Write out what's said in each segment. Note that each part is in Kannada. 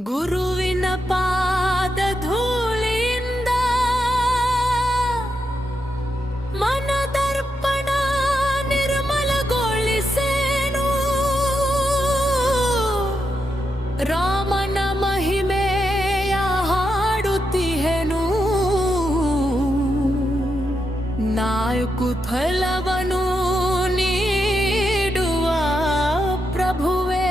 ಗುರುವಿನ ಪಾದ ಧೂಳಿಯಿಂದ ಮನದರ್ಪಣ ನಿರ್ಮಲಗೊಳಿಸೇನು. ರಾಮನ ಮಹಿಮೆಯ ಹಾಡುತ್ತಿಹೆನು. ನಾಲ್ಕು ಫಲವನು ನೀಡುವ ಪ್ರಭುವೇ.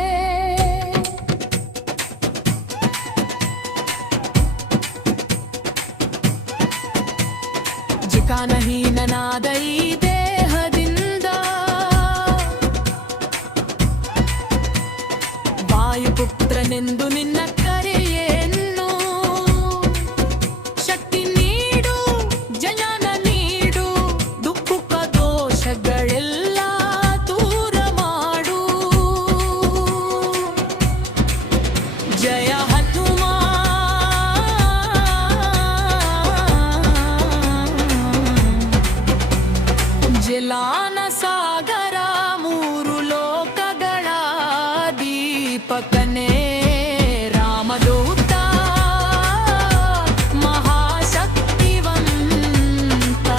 ಜಿಕಾನಹೀನನಾದ ಈ ದೇಹದಿಂದ ವಾಯುಪುತ್ರನೆಂದು ನಿನ್ನ ಕರೆಯೇನು. ಶಕ್ತಿ ನೀಡು, ಜಯನ ನೀಡು, ದುಃಖ ದೋಷಗಳೆಲ್ಲ ದೂರ ಮಾಡು. ಜಯ ಜಲಾನ ಸಾಗರ ಮೂರು ಲೋಕಗಳ ದೀಪಕನೇ ರಾಮದೂತ ಮಹಾಶಕ್ತಿವಂತ.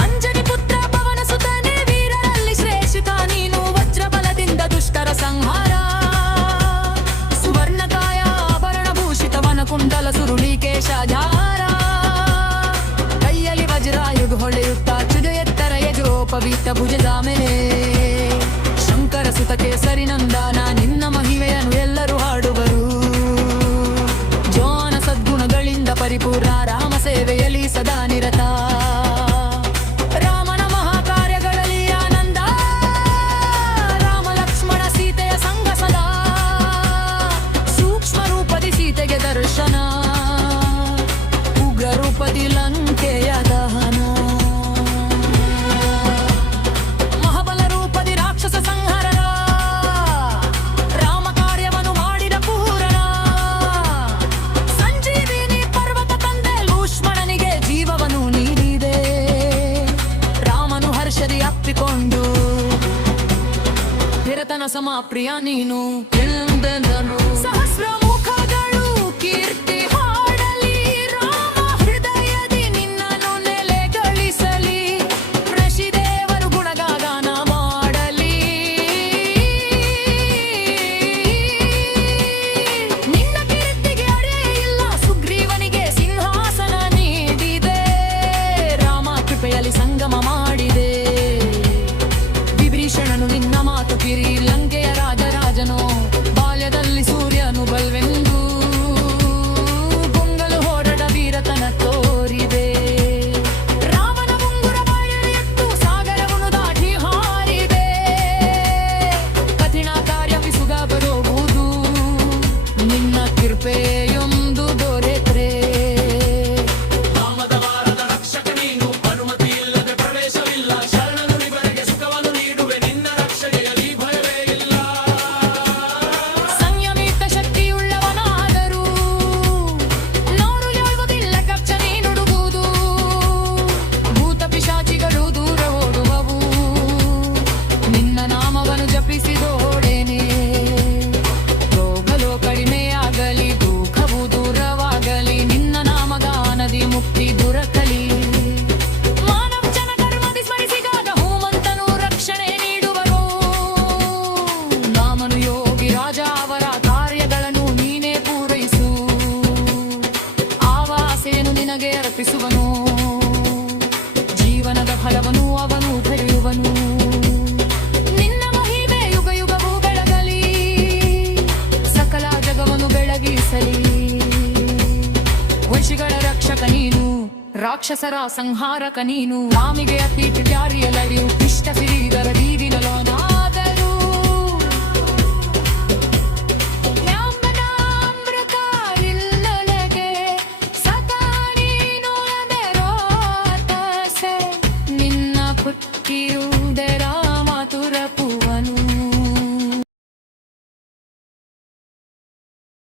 ಅಂಜನಿ ಪುತ್ರ ಪವನ ಸುತನೇ ವೀರರಲ್ಲಿ ಶ್ರೇಷ್ಠ ನೀನು. ವಜ್ರಬಲದಿಂದ ದುಷ್ಟರ ಸಂಹಾರ. ಸುವರ್ಣಕಾಯ ಆಭರಣ ಭೂಷಿತವನ ಕುಂಡಲ ಸುರುಳಿಕೇಶ ಧಾರ. ಕೈಯಲ್ಲಿ ವಜ್ರಾಯುಧ ಹೊಳೆಯುತ್ತ ಎತ್ತರ ಯಜೋಪವೀತ ಭುಜದ ಮೇಲೆ. ಶಂಕರ ಸುತ ಕೇಸರಿ ನಂದನ ನಿನ್ನ ಮಹಿಮೆಯನ್ನು ಎಲ್ಲರೂ ಹಾಡುವರು. ಜೋನ ಸದ್ಗುಣಗಳಿಂದ ಪರಿಪೂರ್ಣ ರಾಮ ಸೇವೆಯಲ್ಲಿ ಸದಾ ನಿರತ. ರಾಮನ ಮಹಾಕಾರ್ಯಗಳಲ್ಲಿ ಆನಂದ. ರಾಮ ಲಕ್ಷ್ಮಣ ಸೀತೆಯ ಸಂಗ ಸದಾ. ಸೂಕ್ಷ್ಮ ರೂಪದಿ ಸೀತೆಗೆ ದರ್ಶನ. ಉಗ್ರ ರೂಪದಿ ಲಂಕೆಯ ದಹನ. ಅಪ್ಪಿಕೊಂಡು ನಿರತನ ಸಮಾಪ್ರಿಯ ನೀನು ಎಂದೆಂದನು. ಸಹಸ್ರ ಮುಖಗಳು ಕೀರ್ತಿ ಹಾಡಲಿ. ರಾಮ ಹೃದಯದಿ ನಿನ್ನನ್ನು ನೆಲೆಗಳಿಸಲಿ. ಋಷಿದೇವರು ಗುಣಗಾನ ಮಾಡಲಿ. ನಿನ್ನ ಕೀರ್ತಿಗೆ ಅಡೇ ಇಲ್ಲ. ಸುಗ್ರೀವನಿಗೆ ಸಿಂಹಾಸನ ನೀಡಿದೆ. ರಾಮ ಕೃಪೆಯಲ್ಲಿ ಸಂಗಮ ಮಾಡಿದೆ. ವಿಭೀಷಣನು ನಿನ್ನ ಮಾತು ಕಿರಿ. ಲಂಕೆಯ ರಾಜರಾಜನು ಬಾಲ್ಯದಲ್ಲಿ ಸೂರ್ಯನು ಬಲ್ವೆಂದು. ಗೊಂಗಲು ಹೊರಡ ವೀರತನ ತೋರಿದೆ. ರಾಮನ ಮುಂಗುರ ಬಾಯಲ್ಲಿ ಎತ್ತು ಸಾಗರವನ್ನು ದಾಟಿ ಹಾರಿದೆ. ಕಠಿಣ ಕಾರ್ಯ ವಿಸುಗ ಬರೋಗುವುದು ನಿನ್ನ ಕೃಪೆಯೊಂದು ದೊರೆತ್ರೆ. ಜಪಿಸಿದೋಡೇನೆ ರೋಗಲೋ ಕಡಿಮೆಯಾಗಲಿ. ದುಃಖವು ದೂರವಾಗಲಿ. ನಿನ್ನ ನಾಮಗಾನದಿ ಮುಕ್ತಿ ದೊರಕಲಿ. ಮಾನವ ಜನ ಕರ್ಮದಿ ಸ್ಮರಿಸಿದಾಗ ಹೂಮಂತನು ರಕ್ಷಣೆ ನೀಡುವರು. ರಾಮನು ಯೋಗಿ ರಾಜ ಅವರ ಕಾರ್ಯಗಳನ್ನು ನೀನೇ ಪೂರೈಸು. ಆವಾಸೆಯನ್ನು ನಿನಗೆ ಅರ್ಪಿಸುವನು. ಜೀವನದ ಫಲವನ್ನು ಅವನು ಪಡೆಯುವನು. ವಂಶಿಗಳ ರಕ್ಷಕ ನೀನು. ರಾಕ್ಷಸರ ಸಂಹಾರಕ ನೀನು. ರಾಮಿಗೆ ಅತಿ ಜಾರಿಯಲರಿಯು ಇಷ್ಟ ಸಿರಿದರ ದೀದಿನಲೋ